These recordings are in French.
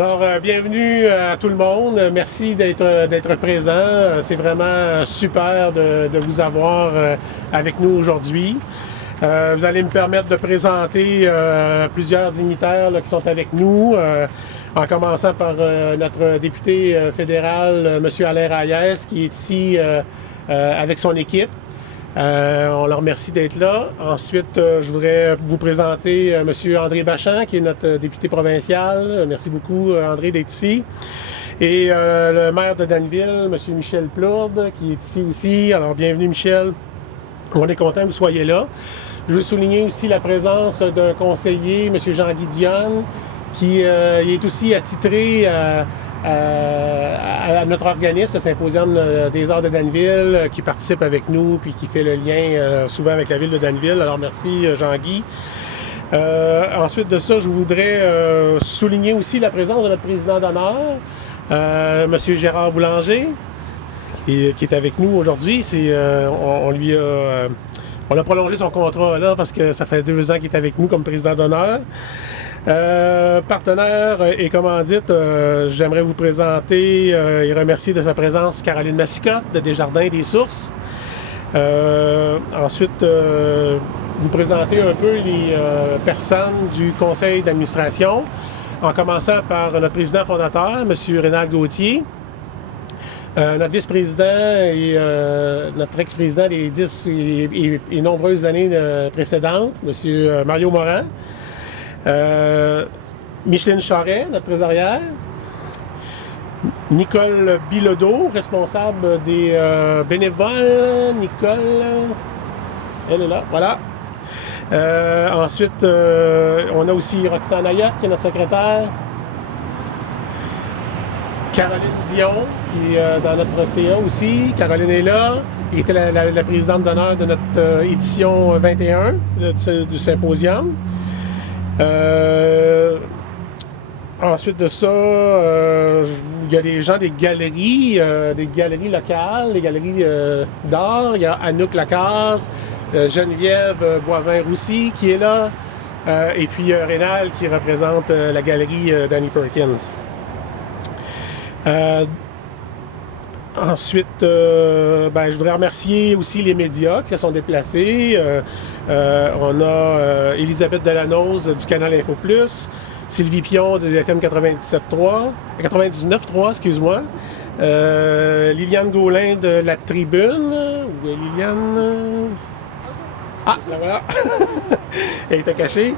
Alors, bienvenue à tout le monde. Merci d'être présent. C'est vraiment super de vous avoir avec nous aujourd'hui. Vous allez me permettre de présenter plusieurs dignitaires là, qui sont avec nous, en commençant par notre député fédéral, M. Alain Reyes, qui est ici avec son équipe. On leur remercie d'être là. Ensuite, je voudrais vous présenter M. André Bachand, qui est notre député provincial. Merci beaucoup, André, d'être ici. Et le maire de Danville, M. Michel Plourde, qui est ici aussi. Alors, bienvenue, Michel. On est content que vous soyez là. Je veux souligner aussi la présence d'un conseiller, M. Jean-Guy Dionne, qui est aussi attitré à notre organisme, le Symposium des arts de Danville, qui participe avec nous puis qui fait le lien souvent avec la ville de Danville. Alors merci Jean-Guy. Ensuite de ça, je voudrais souligner aussi la présence de notre président d'honneur, M. Gérard Boulanger, qui est avec nous aujourd'hui. On a prolongé son contrat là parce que ça fait 2 ans qu'il est avec nous comme président d'honneur. Partenaire et commandite, j'aimerais vous présenter et remercier de sa présence Caroline Massicotte de Desjardins des Sources. Ensuite, vous présenter un peu les personnes du conseil d'administration, en commençant par notre président fondateur, M. Rénal Gauthier, notre vice-président et notre ex-président des 10 et nombreuses années précédentes, M. Mario Morin. Micheline Charret, notre trésorière. Nicole Bilodeau, responsable des bénévoles. Nicole, elle est là, voilà. Ensuite, on a aussi Roxane Ayotte, qui est notre secrétaire. Caroline Dion, qui est dans notre CA aussi. Caroline est là. Elle était la présidente d'honneur de notre édition 21 du symposium. Ensuite de ça, il y a des gens des galeries locales, des galeries d'art. Il y a Anouk Lacasse, Geneviève Boivin-Roussy qui est là, et puis Rénal qui représente la galerie d'Annie Perkins. Ensuite, je voudrais remercier aussi les médias qui se sont déplacés. On a Elisabeth Delanoz du canal Info Plus, Sylvie Pion de FM 99.3, excuse-moi. Liliane Gaulin de La Tribune. Liliane... Ah, là voilà! Elle était cachée.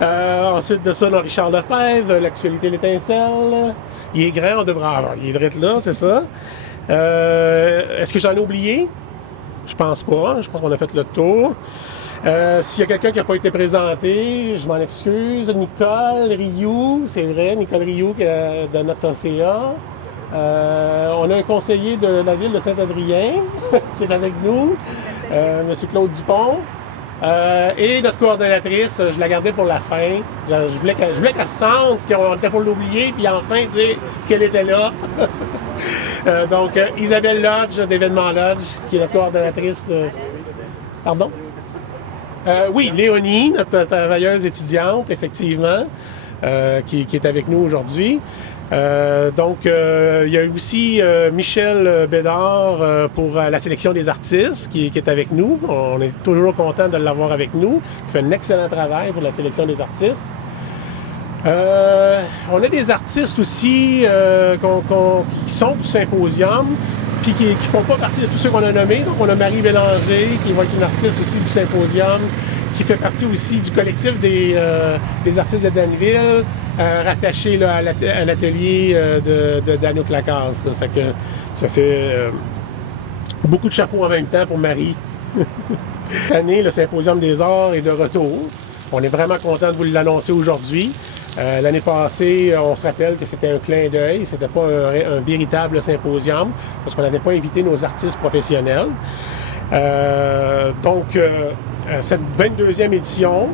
Ensuite de ça, on a Richard Lefebvre, L'actualité l'étincelle. Il est grand, on devrait avoir. Il devrait être là, c'est ça. Est-ce que j'en ai oublié? Je pense pas. Je pense qu'on a fait le tour. S'il y a quelqu'un qui n'a pas été présenté, je m'en excuse. Nicole Rioux, c'est vrai, Nicole Rioux qui est de notre CA. On a un conseiller de la ville de Saint-Adrien qui est avec nous, M. Claude Dupont. Et notre coordonnatrice, je la gardais pour la fin. Je voulais qu'elle sente qu'on était pour l'oublier, puis enfin dire qu'elle était là. Donc, Isabelle Lodge d'Événement Lodge, qui est la coordonnatrice. Pardon? Oui, Léonie, notre travailleuse étudiante, effectivement, qui est avec nous aujourd'hui. Il y a aussi Michel Bédard pour la sélection des artistes qui est avec nous. On est toujours content de l'avoir avec nous. Il fait un excellent travail pour la sélection des artistes. On a des artistes aussi qui sont du symposium puis qui ne font pas partie de tous ceux qu'on a nommés. Donc on a Marie Bélanger qui va être une artiste aussi du symposium, qui fait partie aussi du collectif des artistes de Danville, rattaché là, à l'atelier d'Anouk Lacasse. Ça fait beaucoup de chapeaux en même temps pour Marie. Cette année, le Symposium des arts est de retour. On est vraiment content de vous l'annoncer aujourd'hui. L'année passée, on se rappelle que c'était un clin d'œil, c'était pas un véritable symposium, parce qu'on n'avait pas invité nos artistes professionnels. Cette 22e édition,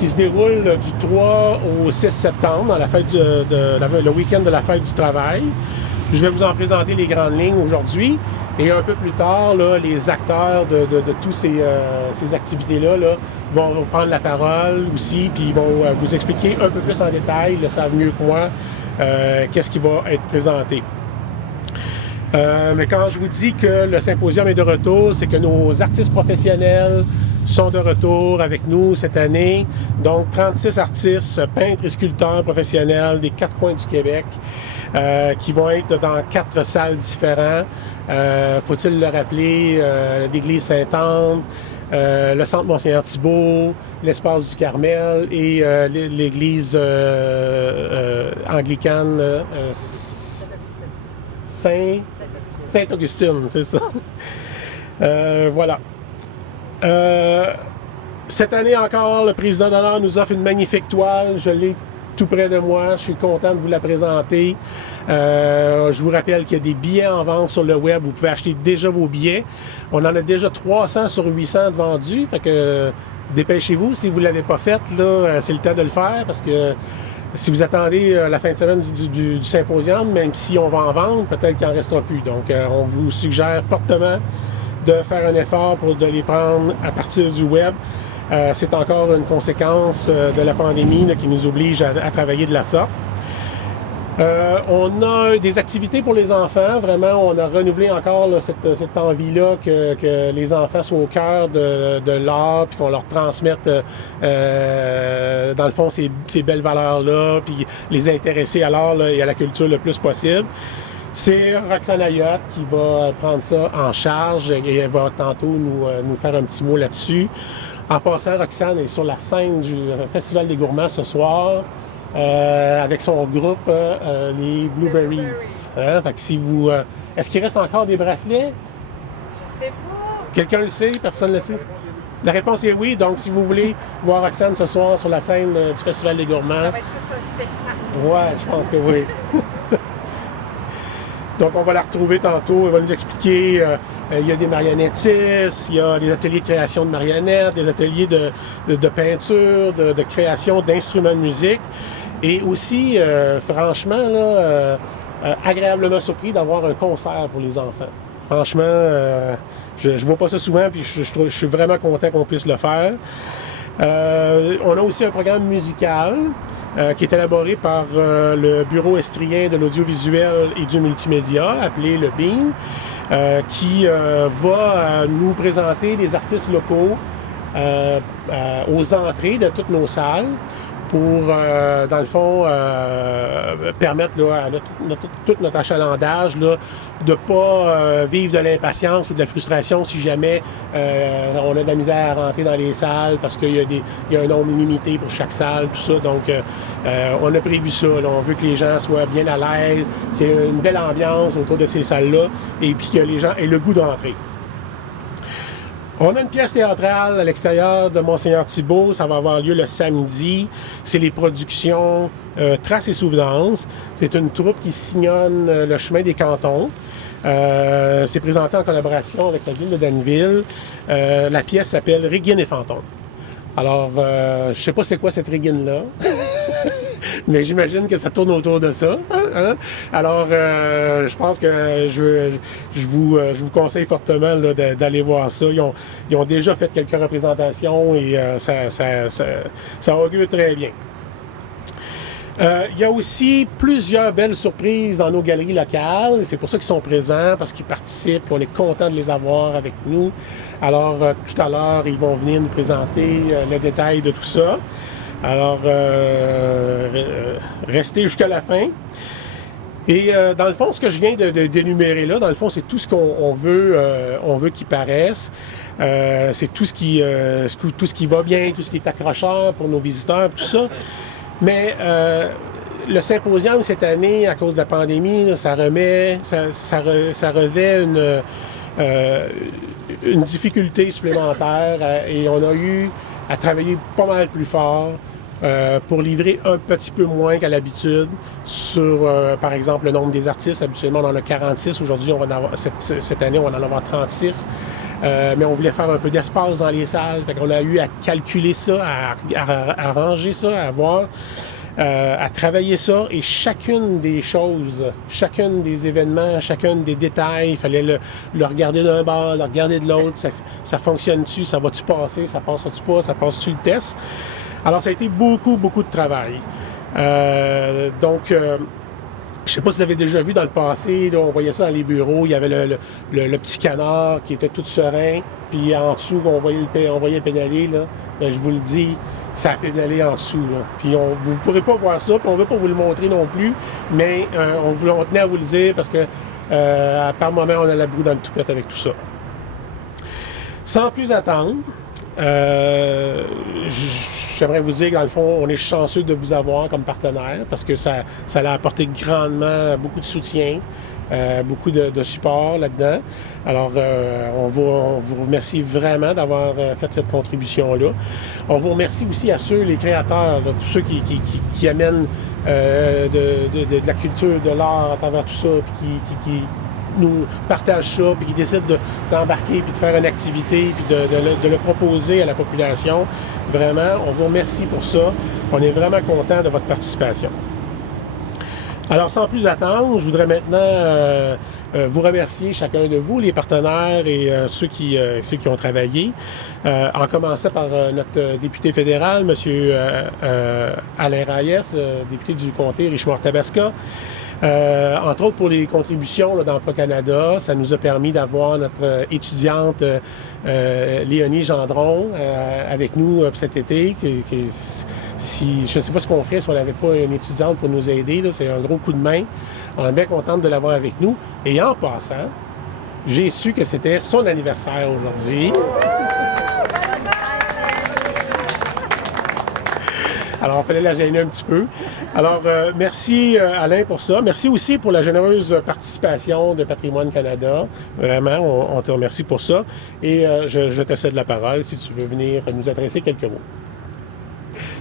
qui se déroule du 3 au 6 septembre, dans la fête le week-end de la fête du travail. Je vais vous en présenter les grandes lignes aujourd'hui. Et un peu plus tard, là, les acteurs de toutes ces activités-là vont prendre la parole aussi, puis ils vont vous expliquer un peu plus en détail, ils le savent mieux que moi, qu'est-ce qui va être présenté. Mais quand je vous dis que le symposium est de retour, c'est que nos artistes professionnels sont de retour avec nous cette année. Donc 36 artistes, peintres et sculpteurs professionnels des 4 coins du Québec qui vont être dans 4 salles différentes. Faut-il le rappeler, l'église Sainte-Anne, le centre Monseigneur-Thibault, l'espace du Carmel et l'église anglicane Sainte-Augustine, c'est ça. Voilà. Cette année encore, le président d'honneur nous offre une magnifique toile. Je l'ai tout près de moi. Je suis content de vous la présenter. Je vous rappelle qu'il y a des billets en vente sur le web. Vous pouvez acheter déjà vos billets. On en a déjà 300 sur 800 de vendus. Fait que dépêchez-vous. Si vous ne l'avez pas fait, là, c'est le temps de le faire parce que si vous attendez la fin de semaine du symposium, même si on va en vendre, peut-être qu'il n'en restera plus. Donc, on vous suggère fortement de faire un effort pour de les prendre à partir du web. C'est encore une conséquence de la pandémie là, qui nous oblige à travailler de la sorte. On a des activités pour les enfants. Vraiment, on a renouvelé encore là, cette envie-là que les enfants soient au cœur de l'art, puis qu'on leur transmette, dans le fond, ces belles valeurs-là, puis les intéresser à l'art et à la culture le plus possible. C'est Roxane Ayotte qui va prendre ça en charge et elle va tantôt nous faire un petit mot là-dessus. En passant, Roxane est sur la scène du Festival des Gourmands ce soir avec son groupe, les Blueberries. Hein? Fait que si vous, est-ce qu'il reste encore des bracelets? Je sais pas. Quelqu'un le sait? Personne le sait? La réponse est oui. Donc, si vous voulez voir Roxane ce soir sur la scène du Festival des Gourmands... Ça va être tout un spectacle. Ouais, je pense que oui. Donc, on va la retrouver tantôt. Elle va nous expliquer. Il y a des marionnettistes, il y a des ateliers de création de marionnettes, des ateliers de peinture, de création d'instruments de musique. Et aussi, franchement, là, agréablement surpris d'avoir un concert pour les enfants. Franchement, je ne vois pas ça souvent, puis je suis vraiment content qu'on puisse le faire. On a aussi un programme musical qui est élaboré par le Bureau estrien de l'audiovisuel et du multimédia, appelé le BEAM, qui va nous présenter des artistes locaux aux entrées de toutes nos salles pour, dans le fond, permettre là, à tout notre achalandage là, de ne pas vivre de l'impatience ou de la frustration si jamais on a de la misère à rentrer dans les salles parce qu'il y a un nombre limité pour chaque salle, tout ça. Donc, on a prévu ça. Là. On veut que les gens soient bien à l'aise, qu'il y ait une belle ambiance autour de ces salles-là et puis que les gens aient le goût d'entrer. On a une pièce théâtrale à l'extérieur de Monseigneur-Thibault. Ça va avoir lieu le samedi. C'est les productions Traces et Souvenances. C'est une troupe qui sillonne le chemin des cantons. C'est présenté en collaboration avec la ville de Danville. La pièce s'appelle Régine et Fantôme. Alors, je ne sais pas c'est quoi cette Régine-là. Mais j'imagine que ça tourne autour de ça. Hein? Alors, je pense que je vous conseille fortement là, d'aller voir ça. Ils ont déjà fait quelques représentations et ça augure très bien. Il y a aussi plusieurs belles surprises dans nos galeries locales. C'est pour ça qu'ils sont présents, parce qu'ils participent. On est content de les avoir avec nous. Alors, tout à l'heure, ils vont venir nous présenter le détail de tout ça. Alors, restez jusqu'à la fin. Et dans le fond, ce que je viens d'énumérer là, dans le fond, c'est tout ce qu'on veut, on veut qu'il paraisse. C'est tout ce qui va bien, tout ce qui est accrocheur pour nos visiteurs, tout ça. Mais le symposium cette année, à cause de la pandémie, là, ça revêt une difficulté supplémentaire et on a eu à travailler pas mal plus fort pour livrer un petit peu moins qu'à l'habitude sur, par exemple, le nombre des artistes. Habituellement, on en a 46. Aujourd'hui, cette année, on va en avoir 36. Mais on voulait faire un peu d'espace dans les salles. Fait qu'on a eu à calculer ça, à ranger ça, à voir, à travailler ça. Et chacune des choses, chacune des événements, chacun des détails, il fallait le regarder d'un bord, le regarder de l'autre. Ça fonctionne-tu? Ça va-tu passer? Ça passe-tu pas? Ça passe-tu le test? Alors, ça a été beaucoup, beaucoup de travail. Donc, Je ne sais pas si vous avez déjà vu dans le passé, là, on voyait ça dans les bureaux, il y avait le petit canard qui était tout serein, puis en dessous, on voyait le pédaler, là. Ben, je vous le dis, ça a pédalé en dessous. Là. Puis vous ne pourrez pas voir ça, puis on ne veut pas vous le montrer non plus, mais on tenait à vous le dire parce que par moment, on a la boue dans le toupette avec tout ça. Sans plus attendre, j'aimerais vous dire que dans le fond, on est chanceux de vous avoir comme partenaire parce que ça a apporté grandement beaucoup de soutien, beaucoup de support là-dedans. Alors, on vous remercie vraiment d'avoir fait cette contribution-là. On vous remercie aussi à les créateurs, là, tous ceux qui amènent de la culture, de l'art à travers tout ça, puis qui nous partagent ça, puis qui décident d'embarquer, puis de faire une activité, puis de le proposer à la population. Vraiment, on vous remercie pour ça. On est vraiment content de votre participation. Alors, sans plus attendre, je voudrais maintenant vous remercier, chacun de vous, les partenaires et ceux qui ont travaillé. En commençant par notre député fédéral, M. Alain Reyes, député du comté Richemont-Tabasca. Entre autres pour les contributions d'Emploi Canada, ça nous a permis d'avoir notre étudiante Léonie Gendron avec nous cet été. Je ne sais pas ce qu'on ferait si on n'avait pas une étudiante pour nous aider. C'est un gros coup de main. On est bien contente de l'avoir avec nous. Et en passant, j'ai su que c'était son anniversaire aujourd'hui. Alors, il fallait la gêner un petit peu. Alors, merci Alain pour ça. Merci aussi pour la généreuse participation de Patrimoine Canada. Vraiment, on te remercie pour ça. Et je te cède la parole si tu veux venir nous adresser quelques mots.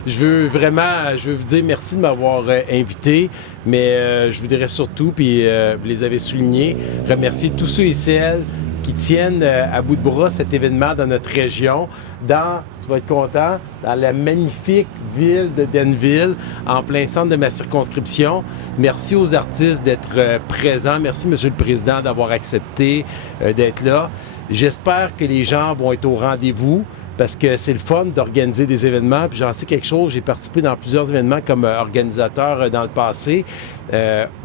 Je veux vous dire merci de m'avoir invité, mais je voudrais surtout, puis vous les avez soulignés, remercier tous ceux et celles qui tiennent à bout de bras cet événement dans notre région, tu vas être content, dans la magnifique ville de Denville, en plein centre de ma circonscription. Merci aux artistes d'être présents. Merci, M. le Président, d'avoir accepté d'être là. J'espère que les gens vont être au rendez-vous parce que c'est le fun d'organiser des événements. Puis j'en sais quelque chose, j'ai participé dans plusieurs événements comme organisateur dans le passé.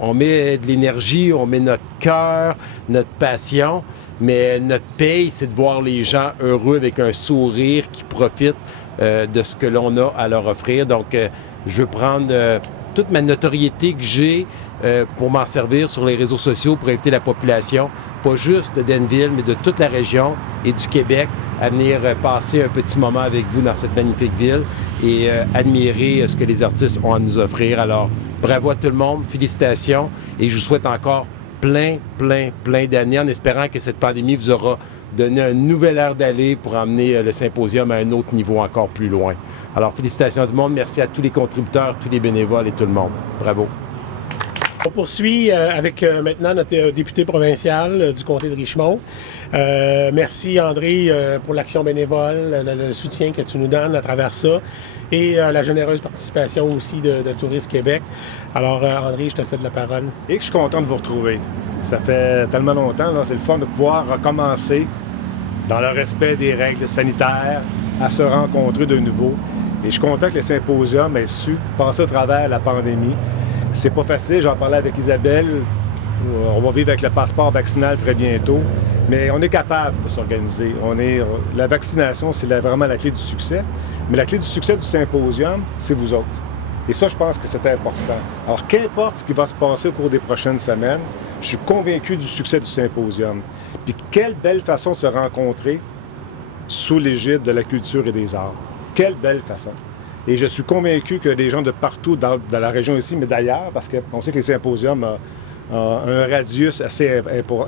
On met de l'énergie, on met notre cœur, notre passion. Mais notre paye, c'est de voir les gens heureux avec un sourire qui profitent de ce que l'on a à leur offrir. Donc, je veux prendre toute ma notoriété que j'ai pour m'en servir sur les réseaux sociaux pour inviter la population, pas juste de Denville, mais de toute la région et du Québec, à venir passer un petit moment avec vous dans cette magnifique ville et admirer ce que les artistes ont à nous offrir. Alors, bravo à tout le monde, félicitations et je vous souhaite encore plein d'années en espérant que cette pandémie vous aura donné un nouvel air d'aller pour emmener le symposium à un autre niveau encore plus loin. Alors, félicitations à tout le monde. Merci à tous les contributeurs, tous les bénévoles et tout le monde. Bravo. On poursuit avec maintenant notre député provincial du comté de Richemont. Merci André pour l'action bénévole, le soutien que tu nous donnes à travers ça et la généreuse participation aussi de Tourisme Québec. Alors André, je te cède la parole. Et que je suis content de vous retrouver. Ça fait tellement longtemps, là, c'est le fun de pouvoir recommencer dans le respect des règles sanitaires à se rencontrer de nouveau. Et je suis content que le symposium ait su passer à travers la pandémie. C'est pas facile, j'en parlais avec Isabelle. On va vivre avec le passeport vaccinal très bientôt, mais on est capable de s'organiser. La vaccination, c'est vraiment la clé du succès, mais la clé du succès du symposium, c'est vous autres. Et ça, je pense que c'est important. Alors, qu'importe ce qui va se passer au cours des prochaines semaines, je suis convaincu du succès du symposium. Puis quelle belle façon de se rencontrer sous l'égide de la culture et des arts. Quelle belle façon. Et je suis convaincu que des gens de partout dans la région ici, mais d'ailleurs, parce qu'on sait que les symposiums ont un radius assez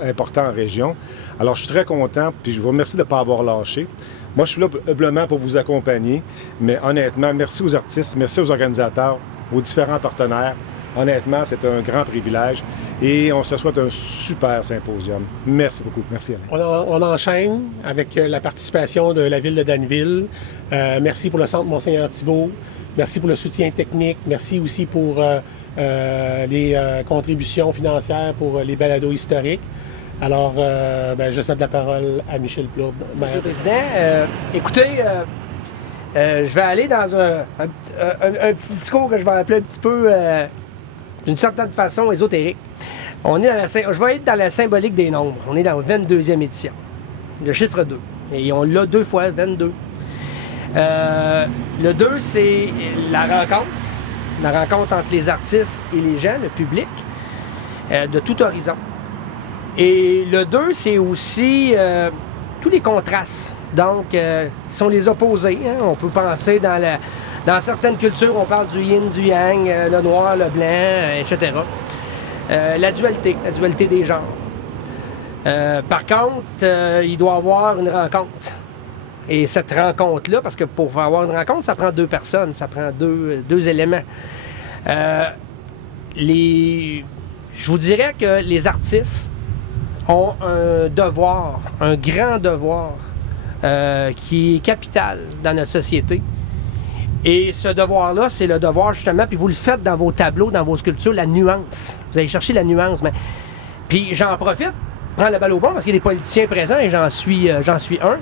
important en région. Alors, je suis très content, puis je vous remercie de ne pas avoir lâché. Moi, je suis là humblement pour vous accompagner, mais honnêtement, merci aux artistes, merci aux organisateurs, aux différents partenaires. Honnêtement, c'est un grand privilège et on se souhaite un super symposium. Merci beaucoup. Merci Alain. On enchaîne avec la participation de la ville de Danville. Merci pour le Centre Mont-Saint-Thibault. Merci pour le soutien technique. Merci aussi pour les contributions financières pour les balados historiques. Alors, je cède la parole à Michel Plourde. Monsieur le Président, écoutez, je vais aller dans un petit discours que je vais appeler un petit peu d'une certaine façon ésotérique. On est je vais être dans la symbolique des nombres. On est dans la 22e édition. Le chiffre 2. Et on l'a 2 fois, 22. Le 2, c'est la rencontre. La rencontre entre les artistes et les gens, le public, de tout horizon. Et le 2, c'est aussi tous les contrastes. Donc, sont les opposés. Hein? On peut penser dans certaines cultures, on parle du yin, du yang, le noir, le blanc, etc. La dualité des genres. Par contre, il doit y avoir une rencontre. Et cette rencontre-là, parce que pour avoir une rencontre, ça prend 2 personnes, ça prend deux éléments. Je vous dirais que les artistes ont un devoir, un grand devoir, qui est capital dans notre société. Et ce devoir-là, c'est le devoir justement, puis vous le faites dans vos tableaux, dans vos sculptures, la nuance. Vous allez chercher la nuance. Mais... Puis j'en profite, prends la balle au bon, parce qu'il y a des politiciens présents et j'en suis un.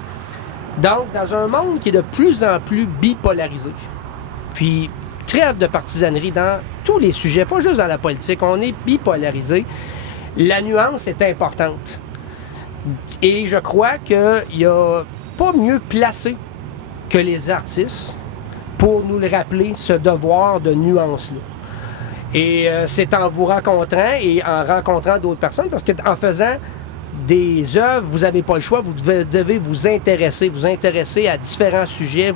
Donc, dans un monde qui est de plus en plus bipolarisé, puis trêve de partisanerie dans tous les sujets, pas juste dans la politique, on est bipolarisé, la nuance est importante. Et je crois qu'il n'y a pas mieux placé que les artistes pour nous le rappeler, ce devoir de nuance-là. Et c'est en vous rencontrant et en rencontrant d'autres personnes, parce qu'en faisant des œuvres, vous n'avez pas le choix, vous devez vous intéresser à différents sujets,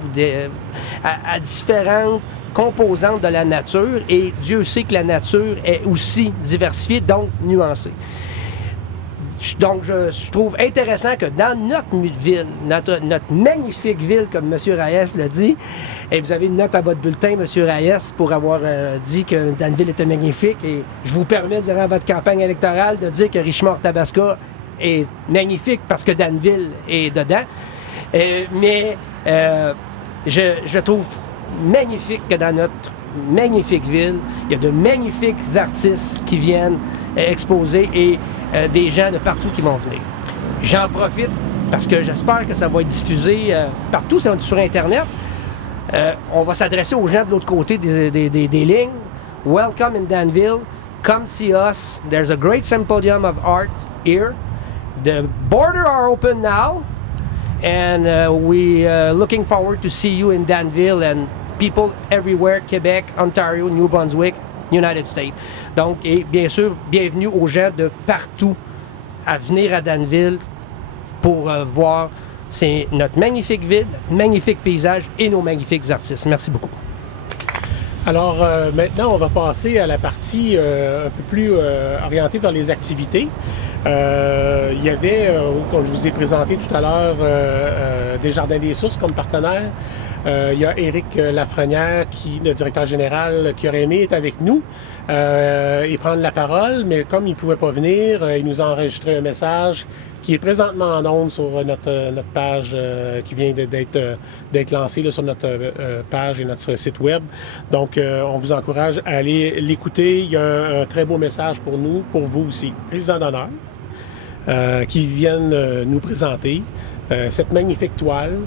à différentes composantes de la nature, et Dieu sait que la nature est aussi diversifiée, donc nuancée. Donc, je trouve intéressant que dans notre ville, notre magnifique ville, comme M. Reyes l'a dit, et vous avez une note à votre bulletin, M. Reyes, pour avoir dit que Danville était magnifique, et je vous permets, durant votre campagne électorale, de dire que Richemont-Tabasca est magnifique parce que Danville est dedans. Je trouve magnifique que dans notre magnifique ville, il y a de magnifiques artistes qui viennent exposer et des gens de partout qui vont venir. J'en profite parce que j'espère que ça va être diffusé partout sur Internet. On va s'adresser aux gens de l'autre côté des lignes. Welcome in Danville. Come see us. There's a great symposium of art here. The borders are open now. And we looking forward to see you in Danville and people everywhere, Québec, Ontario, New Brunswick, United States. Donc, et bien sûr, bienvenue aux gens de partout à venir à Danville pour voir notre magnifique ville, notre magnifique paysage et nos magnifiques artistes. Merci beaucoup. Alors, maintenant, on va passer à la partie un peu plus orientée vers les activités. Il y avait, comme je vous ai présenté tout à l'heure, Desjardins des Sources comme partenaire. Il y a Éric Lafrenière, le directeur général, qui aurait aimé être avec nous et prendre la parole, mais comme il ne pouvait pas venir, il nous a enregistré un message qui est présentement en ondes sur notre page qui vient d'être lancée là, sur notre page et notre site web. Donc, on vous encourage à aller l'écouter. Il y a un très beau message pour nous, pour vous aussi. Président d'honneur, qui viennent nous présenter cette magnifique toile,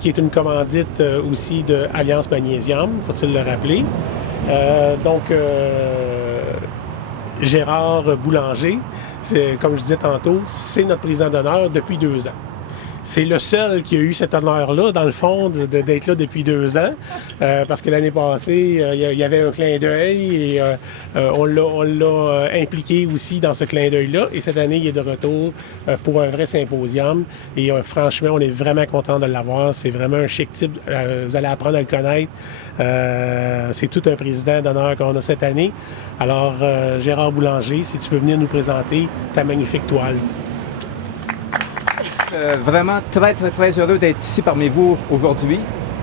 qui est une commandite aussi de Alliance Magnésium, faut-il le rappeler. Gérard Boulanger, comme je disais tantôt, c'est notre président d'honneur depuis 2 ans. C'est le seul qui a eu cet honneur-là, dans le fond, d'être là depuis 2 ans, parce que l'année passée, il y avait un clin d'œil et on l'a impliqué aussi dans ce clin d'œil-là. Et cette année, il est de retour pour un vrai symposium. Et franchement, on est vraiment content de l'avoir. C'est vraiment un chic type. Vous allez apprendre à le connaître. C'est tout un président d'honneur qu'on a cette année. Alors, Gérard Boulanger, si tu peux venir nous présenter ta magnifique toile. Vraiment très, très, très heureux d'être ici parmi vous aujourd'hui.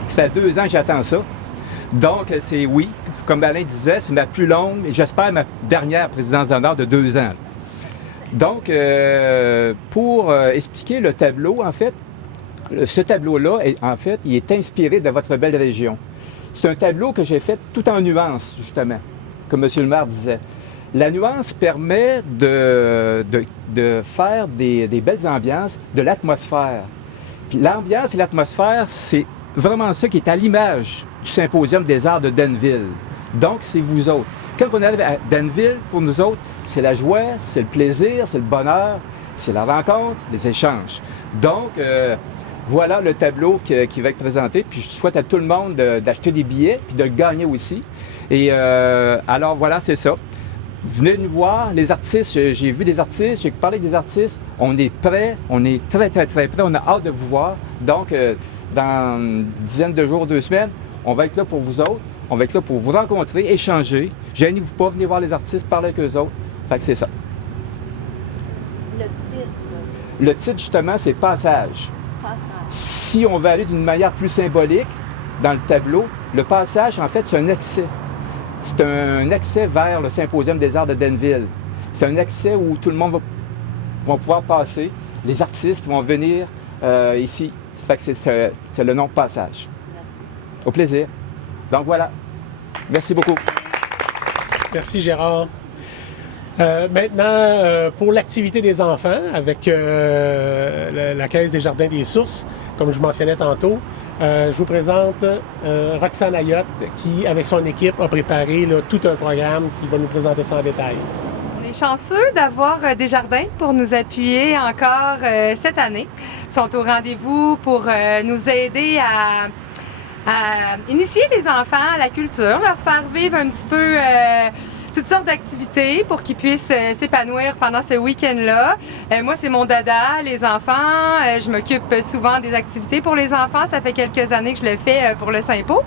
Ça fait 2 ans que j'attends ça. Donc, c'est oui, comme Alain disait, c'est ma plus longue et j'espère ma dernière présidence d'honneur de 2 ans. Donc, pour expliquer le tableau, en fait, ce tableau-là, il est inspiré de votre belle région. C'est un tableau que j'ai fait tout en nuances, justement, comme M. le maire disait. La nuance permet de faire des belles ambiances, de l'atmosphère. Puis l'ambiance et l'atmosphère, c'est vraiment ça qui est à l'image du Symposium des arts de Danville. Donc, c'est vous autres. Quand on arrive à Danville, pour nous autres, c'est la joie, c'est le plaisir, c'est le bonheur, c'est la rencontre, les échanges. Donc, voilà le tableau qui va être présenté. Puis je souhaite à tout le monde d'acheter des billets puis de le gagner aussi. Et alors voilà, c'est ça. Venez nous voir, les artistes, j'ai vu des artistes, j'ai parlé des artistes. On est prêts, on est très, très, très prêts. On a hâte de vous voir. Donc, dans une dizaine de jours, 2 semaines, on va être là pour vous autres. On va être là pour vous rencontrer, échanger. Gênez-vous pas, venez voir les artistes, parler avec eux autres. Fait que c'est ça. Le titre. Le titre, justement, c'est Passage. Passage. Si on veut aller d'une manière plus symbolique dans le tableau, le passage, en fait, c'est un accès. C'est un accès vers le Symposium des arts de Danville. C'est un accès où tout le monde va pouvoir passer, les artistes qui vont venir ici. Fait que c'est le nom Passage. Merci. Au plaisir. Donc voilà. Merci beaucoup. Merci Gérard. Maintenant, pour l'activité des enfants, avec la Caisse des Jardins des Sources, comme je mentionnais tantôt, je vous présente Roxane Ayotte qui, avec son équipe, a préparé là, tout un programme qui va nous présenter ça en détail. On est chanceux d'avoir Desjardins pour nous appuyer encore cette année. Ils sont au rendez-vous pour nous aider à initier les enfants à la culture, leur faire vivre un petit peu toutes sortes d'activités pour qu'ils puissent s'épanouir pendant ce week-end-là. Moi, c'est mon dada, les enfants. Je m'occupe souvent des activités pour les enfants. Ça fait quelques années que je le fais pour le Saint-Pau.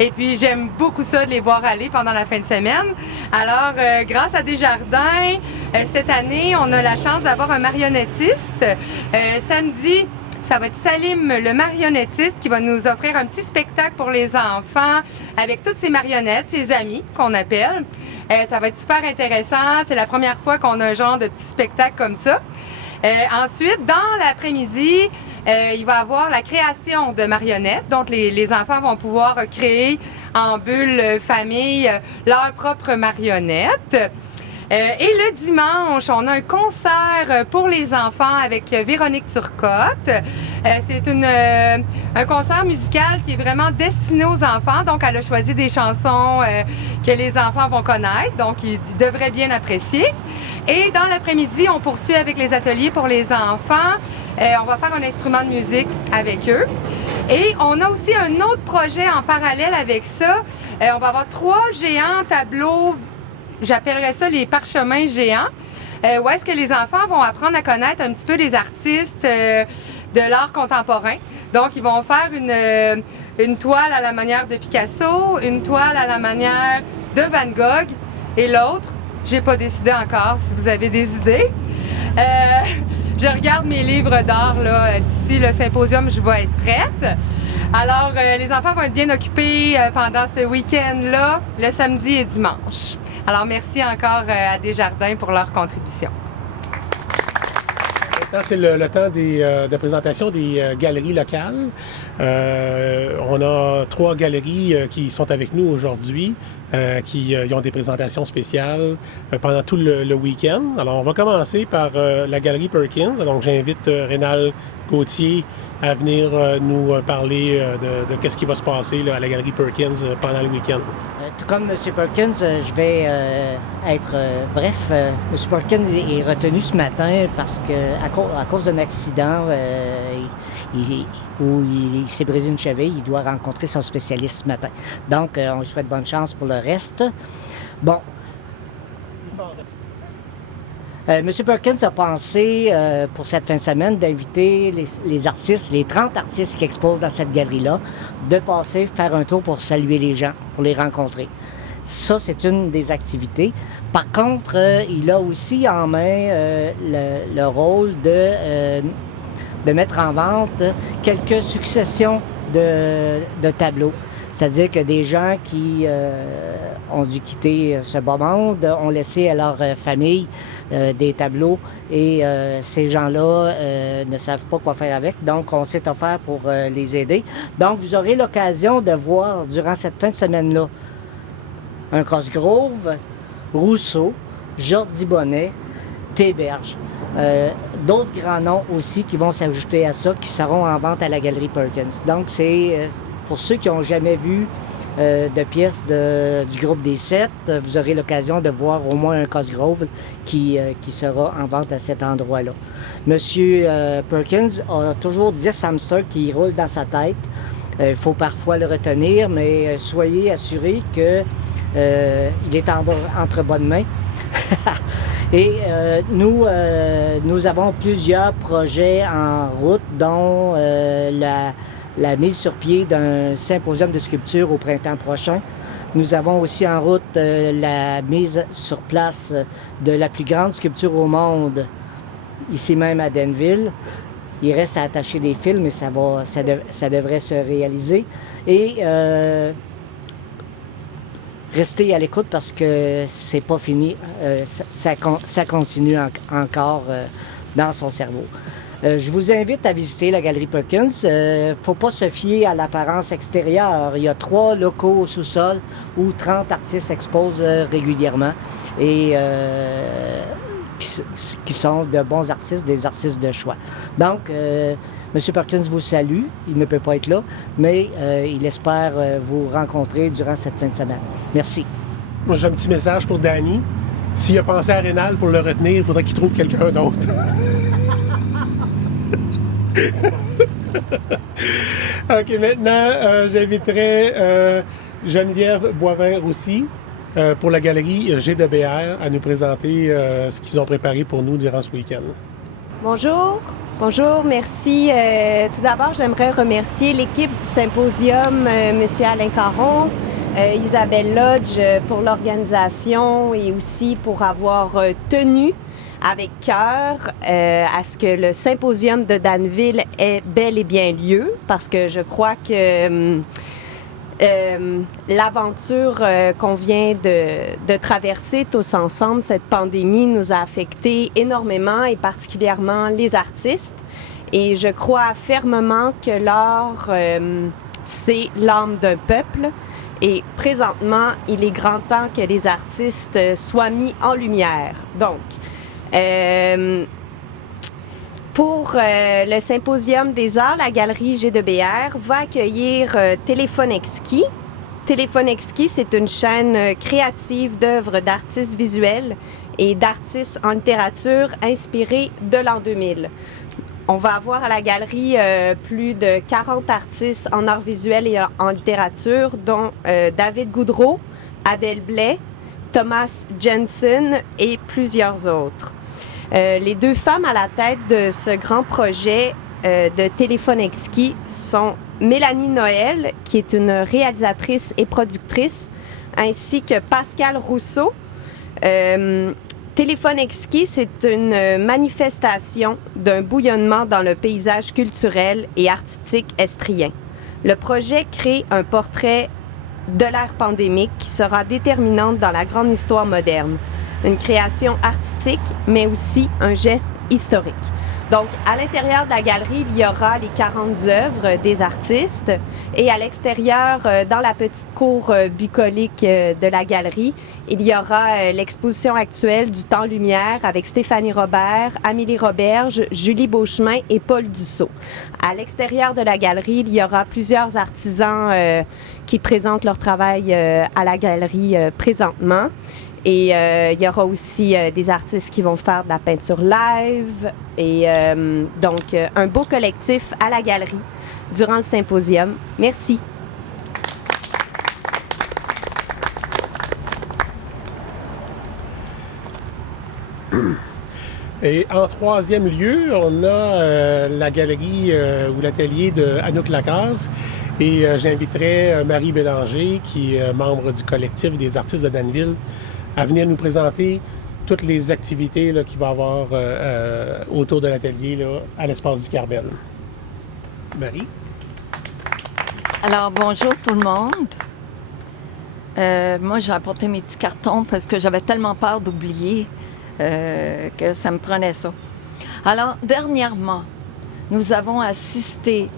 Et puis, j'aime beaucoup ça de les voir aller pendant la fin de semaine. Alors, grâce à Desjardins, cette année, on a la chance d'avoir un marionnettiste. Samedi, ça va être Salim, le marionnettiste, qui va nous offrir un petit spectacle pour les enfants avec toutes ses marionnettes, ses amis, qu'on appelle. Ça va être super intéressant. C'est la première fois qu'on a un genre de petit spectacle comme ça. Ensuite, dans l'après-midi, il va y avoir la création de marionnettes. Donc, les enfants vont pouvoir créer en bulle famille leurs propres marionnettes. Et le dimanche, on a un concert pour les enfants avec Véronique Turcotte. C'est un concert musical qui est vraiment destiné aux enfants. Donc, elle a choisi des chansons que les enfants vont connaître. Donc, ils devraient bien apprécier. Et dans l'après-midi, on poursuit avec les ateliers pour les enfants. On va faire un instrument de musique avec eux. Et on a aussi un autre projet en parallèle avec ça. On va avoir 3 géants tableaux. J'appellerais ça les parchemins géants, où est-ce que les enfants vont apprendre à connaître un petit peu les artistes de l'art contemporain. Donc, ils vont faire une toile à la manière de Picasso, une toile à la manière de Van Gogh, et l'autre, j'ai pas décidé encore si vous avez des idées. Je regarde mes livres d'art, là, d'ici le symposium, je vais être prête. Alors, les enfants vont être bien occupés pendant ce week-end-là, le samedi et dimanche. Alors, merci encore à Desjardins pour leur contribution. Maintenant, c'est le temps de présentation des galeries locales. On a 3 galeries qui sont avec nous aujourd'hui, qui ont des présentations spéciales pendant tout le week-end. Alors, on va commencer par la galerie Perkins. Donc, j'invite Rénal Gauthier à venir nous parler de qu'est-ce qui va se passer là, à la galerie Perkins pendant le week-end. Tout comme M. Perkins, je vais être bref. M. Perkins est retenu ce matin parce que à cause d'un accident où il s'est brisé une cheville, il doit rencontrer son spécialiste ce matin. Donc, on lui souhaite bonne chance pour le reste. Bon. M. Perkins a pensé, pour cette fin de semaine, d'inviter les artistes, les 30 artistes qui exposent dans cette galerie-là, de passer, faire un tour pour saluer les gens, pour les rencontrer. Ça, c'est une des activités. Par contre, il a aussi en main le rôle de mettre en vente quelques successions de tableaux. C'est-à-dire que des gens qui ont dû quitter ce bas monde ont laissé à leur famille des tableaux et ces gens-là ne savent pas quoi faire avec. Donc, on s'est offert pour les aider. Donc, vous aurez l'occasion de voir durant cette fin de semaine-là un Cosgrove, Rousseau, Jordi Bonnet, Théberge. D'autres grands noms aussi qui vont s'ajouter à ça, qui seront en vente à la Galerie Perkins. Donc, c'est pour ceux qui n'ont jamais vu de pièces du groupe des 7. Vous aurez l'occasion de voir au moins un Cosgrove qui sera en vente à cet endroit-là. Monsieur Perkins a toujours 10 hamsters qui roulent dans sa tête. Il faut parfois le retenir, mais soyez assurés qu'il est entre bonnes mains. Et nous avons plusieurs projets en route, dont la mise sur pied d'un symposium de sculpture au printemps prochain. Nous avons aussi en route la mise sur place de la plus grande sculpture au monde, ici même à Danville. Il reste à attacher des fils, mais ça devrait se réaliser. Et restez à l'écoute parce que c'est pas fini. Ça continue encore dans son cerveau. Je vous invite à visiter la Galerie Perkins. Faut pas se fier à l'apparence extérieure. Il y a 3 locaux au sous-sol où 30 artistes exposent régulièrement et qui sont de bons artistes, des artistes de choix. Donc, M. Perkins vous salue. Il ne peut pas être là, mais il espère vous rencontrer durant cette fin de semaine. Merci. Moi, j'ai un petit message pour Danny. S'il a pensé à Rénal pour le retenir, il faudrait qu'il trouve quelqu'un d'autre. OK, maintenant, j'inviterai Geneviève Boivin-Roussy pour la galerie G2BR à nous présenter ce qu'ils ont préparé pour nous durant ce week-end. Bonjour, merci. Tout d'abord, j'aimerais remercier l'équipe du symposium, M. Alain Caron, Isabelle Lodge pour l'organisation et aussi pour avoir tenu avec cœur à ce que le symposium de Danville ait bel et bien lieu, parce que je crois que l'aventure qu'on vient de traverser tous ensemble, cette pandémie, nous a affecté énormément et particulièrement les artistes. Et je crois fermement que l'art, c'est l'âme d'un peuple. Et présentement, il est grand temps que les artistes soient mis en lumière. Donc, pour le Symposium des arts, la galerie G2BR va accueillir Téléphone Exquis. Téléphone Exquis, c'est une chaîne créative d'œuvres d'artistes visuels et d'artistes en littérature inspirés de l'an 2000. On va avoir à la galerie plus de 40 artistes en art visuel et en littérature, dont David Goudreau, Adèle Blais, Thomas Jensen et plusieurs autres. Les 2 femmes à la tête de ce grand projet de Téléphone Exquis sont Mélanie Noël, qui est une réalisatrice et productrice, ainsi que Pascal Rousseau. Téléphone Exquis, c'est une manifestation d'un bouillonnement dans le paysage culturel et artistique estrien. Le projet crée un portrait de l'ère pandémique qui sera déterminante dans la grande histoire moderne. Une création artistique, mais aussi un geste historique. Donc, à l'intérieur de la galerie, il y aura les 40 œuvres des artistes et à l'extérieur, dans la petite cour bucolique de la galerie, il y aura l'exposition actuelle du Temps Lumière avec Stéphanie Robert, Amélie Roberge, Julie Beauchemin et Paul Dussault. À l'extérieur de la galerie, il y aura plusieurs artisans qui présentent leur travail à la galerie présentement. Et il y aura aussi des artistes qui vont faire de la peinture live. Et donc, un beau collectif à la galerie durant le symposium. Merci. Et en 3e lieu, on a la galerie ou l'atelier de Anouk Lacaze. Et j'inviterai Marie Bélanger, qui est membre du collectif des artistes de Danville, à venir nous présenter toutes les activités là, qu'il va y avoir autour de l'atelier là, à l'espace du Carbel. Marie? Alors, bonjour tout le monde. Moi, j'ai apporté mes petits cartons parce que j'avais tellement peur d'oublier que ça me prenait ça. Alors, dernièrement, nous avons assisté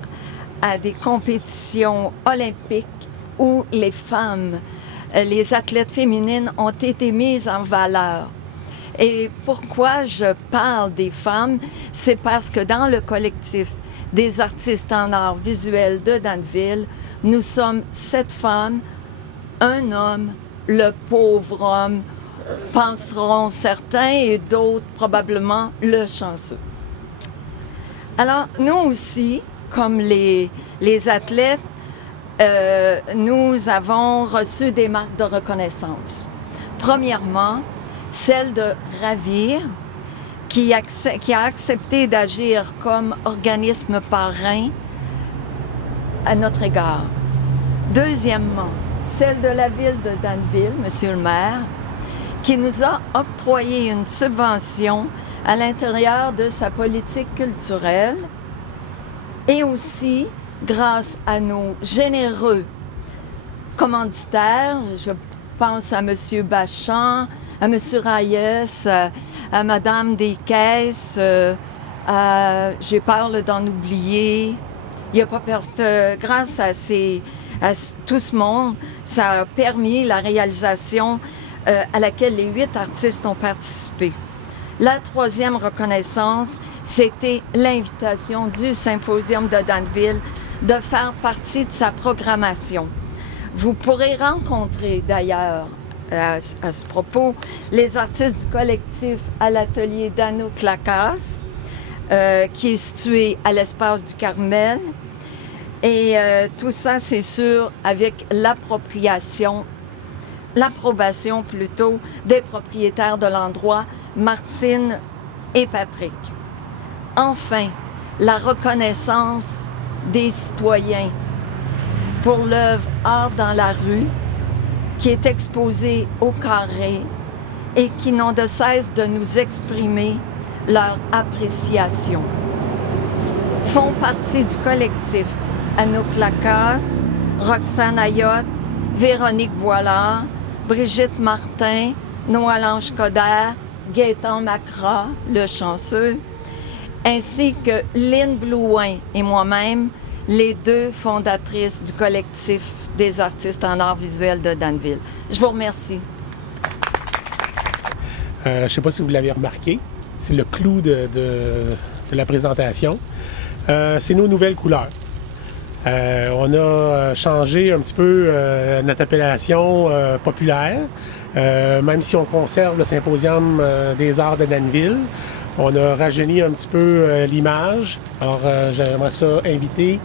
à des compétitions olympiques où les femmes, les athlètes féminines ont été mises en valeur. Et pourquoi je parle des femmes, c'est parce que dans le collectif des artistes en art visuel de Danville, nous sommes 7 femmes un homme, le pauvre homme, penseront certains et d'autres probablement le chanceux. Alors, nous aussi, comme les athlètes, nous avons reçu des marques de reconnaissance. Premièrement, celle de Ravir, qui a accepté d'agir comme organisme parrain à notre égard. Deuxièmement, celle de la ville de Danville, Monsieur le maire, qui nous a octroyé une subvention à l'intérieur de sa politique culturelle et aussi grâce à nos généreux commanditaires, je pense à M. Bachan, à M. Reyes, à Mme Descaisses, j'ai peur d'en oublier. Il n'y a pas grâce à tout ce monde, ça a permis la réalisation à laquelle les 8 artistes ont participé. La troisième reconnaissance, c'était l'invitation du Symposium de Danville de faire partie de sa programmation. Vous pourrez rencontrer d'ailleurs, à ce propos, les artistes du collectif à l'atelier d'Anno Clacas, qui est situé à l'espace du Carmel. Et tout ça, c'est sûr, avec l'approbation plutôt, des propriétaires de l'endroit, Martine et Patrick. Enfin, la reconnaissance des citoyens pour l'œuvre Art dans la rue, qui est exposée au Carré et qui n'ont de cesse de nous exprimer leur appréciation. Font partie du collectif Anno Clacas, Roxane Ayotte, Véronique Boilard, Brigitte Martin, Noël-Ange Coderre, Gaétan Macra, le chanceux, ainsi que Lynn Blouin et moi-même, les 2 fondatrices du collectif des artistes en art visuel de Danville. Je vous remercie. Je ne sais pas si vous l'avez remarqué, c'est le clou de la présentation. C'est nos nouvelles couleurs. On a changé un petit peu notre appellation populaire, même si on conserve le Symposium des arts de Danville. On a rajeuni un petit peu l'image. Alors, j'aimerais ça inviter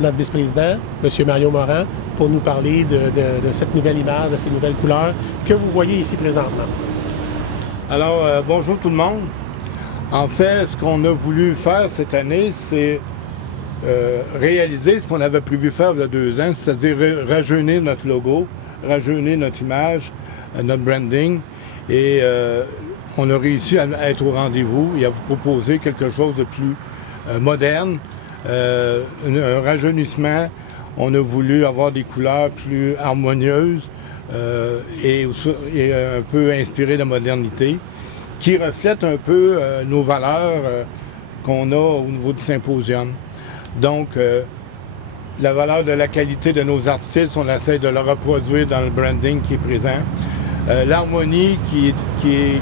notre vice-président, M. Mario Morin, pour nous parler de cette nouvelle image, de ces nouvelles couleurs que vous voyez ici présentement. Alors, bonjour tout le monde. En fait, ce qu'on a voulu faire cette année, c'est réaliser ce qu'on avait prévu faire il y a 2 ans, c'est-à-dire rajeunir notre logo, rajeunir notre image, notre branding. Et on a réussi à être au rendez-vous et à vous proposer quelque chose de plus moderne, un rajeunissement. On a voulu avoir des couleurs plus harmonieuses et un peu inspirées de la modernité, qui reflètent un peu nos valeurs qu'on a au niveau du symposium. Donc, la valeur de la qualité de nos artistes, on essaie de le reproduire dans le branding qui est présent. L'harmonie qui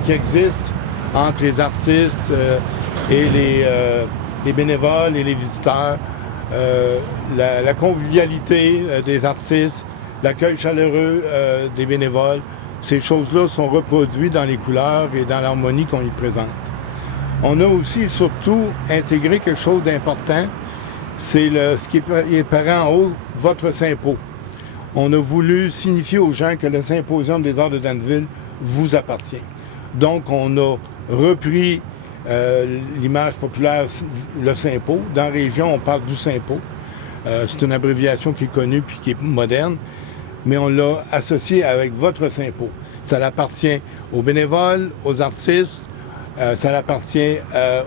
existe entre les artistes et les bénévoles et les visiteurs, la convivialité des artistes, l'accueil chaleureux des bénévoles, ces choses-là sont reproduites dans les couleurs et dans l'harmonie qu'on y présente. On a aussi surtout intégré quelque chose d'important, c'est ce qui est paru en haut, votre sympo. On a voulu signifier aux gens que le Symposium des arts de Danville vous appartient. Donc, on a repris l'image populaire, le Sympo. Dans la région, on parle du Sympo. C'est une abréviation qui est connue puis qui est moderne, mais on l'a associé avec votre Sympo. Ça appartient aux bénévoles, aux artistes, ça appartient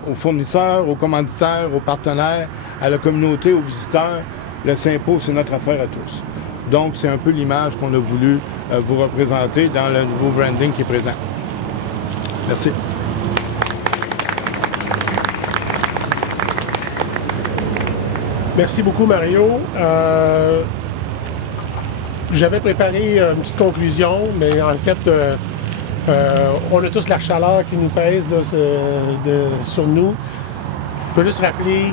aux fournisseurs, aux commanditaires, aux partenaires, à la communauté, aux visiteurs. Le Sympo, c'est notre affaire à tous. Donc, c'est un peu l'image qu'on a voulu vous représenter dans le nouveau branding qui est présent. Merci. Merci beaucoup, Mario. J'avais préparé une petite conclusion, mais en fait, on a tous la chaleur qui nous pèse là, sur nous. Je veux juste rappeler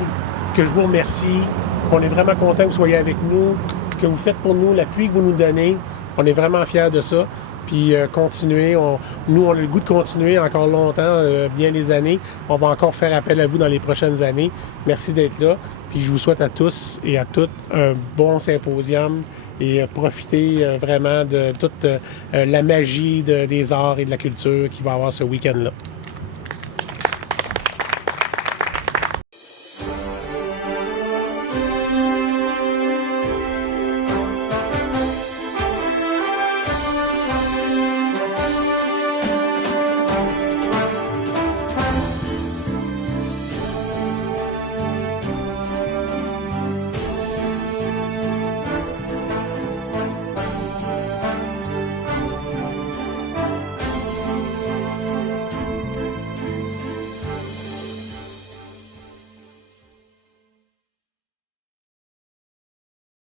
que je vous remercie, qu'on est vraiment content que vous soyez avec nous, que vous faites pour nous, l'appui que vous nous donnez. On est vraiment fiers de ça. Puis continuer, nous, on a le goût de continuer encore longtemps, bien des années. On va encore faire appel à vous dans les prochaines années. Merci d'être là. Puis je vous souhaite à tous et à toutes un bon symposium et profitez vraiment de toute la magie des arts et de la culture qu'il va y avoir ce week-end-là.